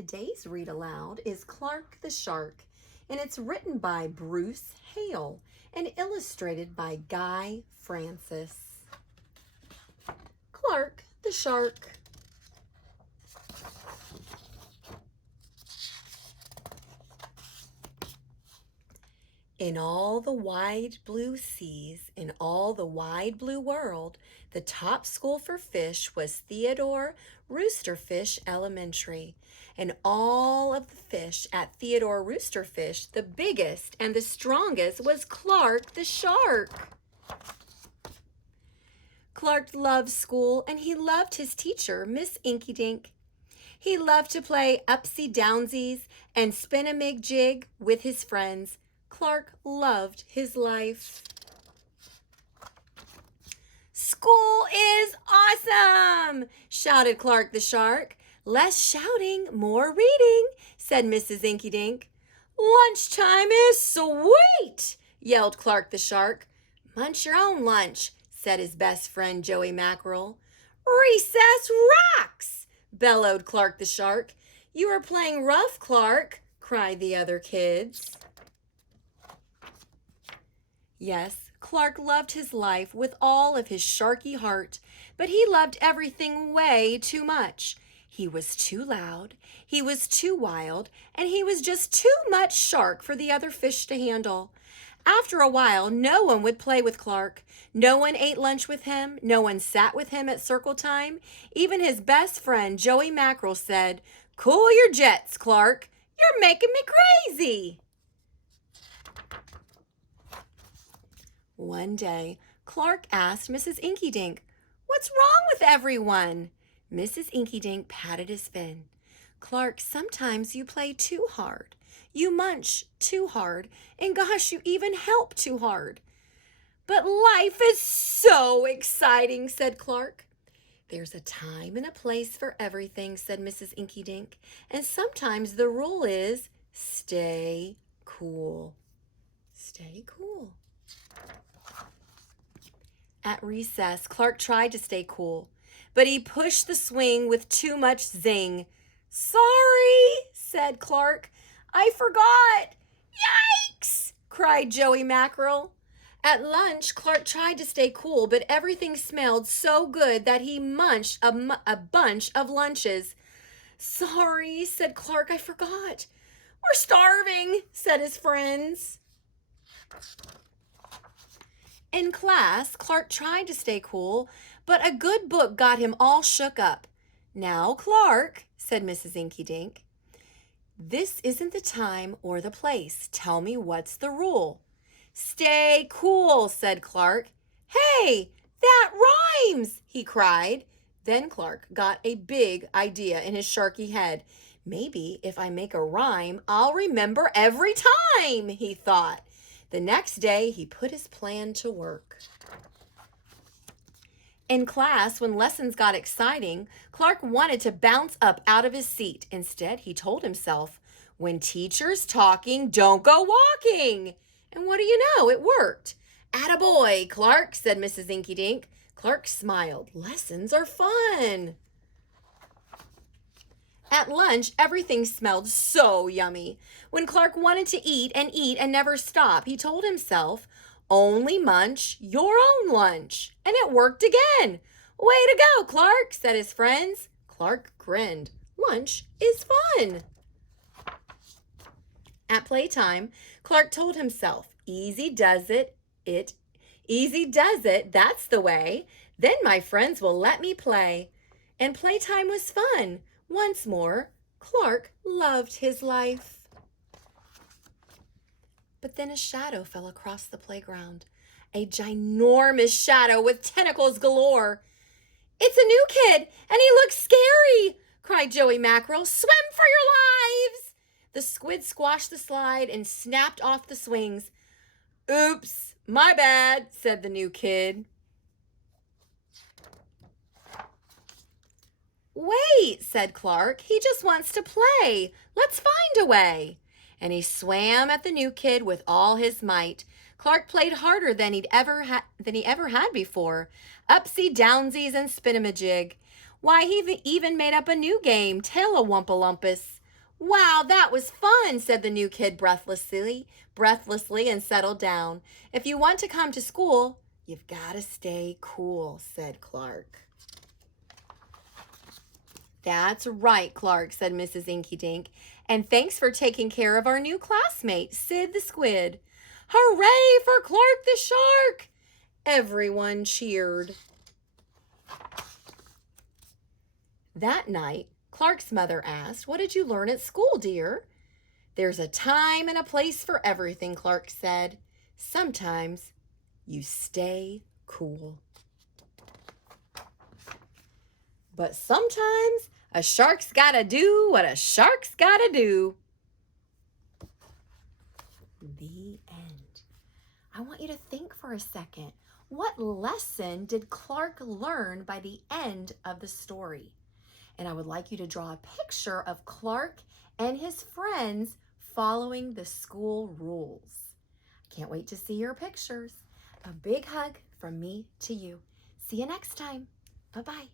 Today's read aloud is Clark the Shark, and it's written by Bruce Hale and illustrated by Guy Francis. Clark the Shark. In all the wide blue seas, in all the wide blue world, the top school for fish was Theodore Roosterfish Elementary. And all of the fish at Theodore Roosterfish, the biggest and the strongest was Clark the Shark. Clark loved school, and he loved his teacher, Miss Inky Dink. He loved to play upsy-downsies and spin-a-mig-jig with his friends. Clark loved his life. "School is awesome!" shouted Clark the Shark. "Less shouting, more reading," said Mrs. Inky Dink. "Lunchtime is sweet!" yelled Clark the Shark. "Munch your own lunch," said his best friend Joey Mackerel. "Recess rocks!" bellowed Clark the Shark. "You are playing rough, Clark," cried the other kids. Yes, Clark loved his life with all of his sharky heart, but he loved everything way too much. He was too loud, he was too wild, and he was just too much shark for the other fish to handle. After a while, no one would play with Clark. No one ate lunch with him. No one sat with him at circle time. Even his best friend, Joey Mackerel, said, "Cool your jets, Clark. You're making me crazy." One day, Clark asked Mrs. Inky Dink, "What's wrong with everyone?" Mrs. Inky Dink patted his fin. "Clark, sometimes you play too hard. You munch too hard, and gosh, you even help too hard." "But life is so exciting," said Clark. "There's a time and a place for everything," said Mrs. Inky Dink. "And sometimes the rule is stay cool." Stay cool. At recess, Clark tried to stay cool, but he pushed the swing with too much zing. "Sorry," said Clark. "I forgot." "Yikes!" cried Joey Mackerel. At lunch, Clark tried to stay cool, but everything smelled so good that he munched a bunch of lunches. "Sorry," said Clark, "I forgot." "We're starving," said his friends. In class, Clark tried to stay cool, but a good book got him all shook up. "Now, Clark," said Mrs. Inky Dink, "this isn't the time or the place. Tell me what's the rule." "Stay cool," said Clark. "Hey, that rhymes!" he cried. Then Clark got a big idea in his sharky head. "Maybe if I make a rhyme, I'll remember every time," he thought. The next day, he put his plan to work. In class, when lessons got exciting, Clark wanted to bounce up out of his seat. Instead, he told himself, "When teacher's talking, don't go walking." And what do you know? It worked. "Attaboy, Clark," said Mrs. Inky Dink. Clark smiled. Lessons are fun. At lunch, everything smelled so yummy. When Clark wanted to eat and never stop, he told himself, "Only munch your own lunch." And it worked again. "Way to go, Clark," said his friends. Clark grinned. Lunch is fun. At playtime, Clark told himself, Easy does it, that's the way. Then my friends will let me play." And playtime was fun. Once more, Clark loved his life. But then a shadow fell across the playground. A ginormous shadow with tentacles galore. "It's a new kid, and he looks scary," cried Joey Mackerel. "Swim for your lives!" The squid squashed the slide and snapped off the swings. "Oops, my bad," said the new kid. "Wait," said Clark. "He just wants to play. Let's find a way." And he swam at the new kid with all his might. Clark played harder than he ever had before. Upsy-downsies and spin-a-ma-jig. Why, he even made up a new game, Tail-a-Wumpa-Lumpus. Wow, that was fun, said the new kid breathlessly and settled down. If you want to come to school, you've got to stay cool, said Clark. That's right, Clark, said Mrs. Inky Dink. And thanks for taking care of our new classmate, Sid the Squid. Hooray for Clark the Shark! Everyone cheered. That night, Clark's mother asked, "What did you learn at school, dear?" "There's a time and a place for everything," Clark said. "Sometimes you stay cool. But sometimes a shark's gotta do what a shark's gotta do." The end. I want you to think for a second. What lesson did Clark learn by the end of the story? And I would like you to draw a picture of Clark and his friends following the school rules. Can't wait to see your pictures. A big hug from me to you. See you next time. Bye-bye.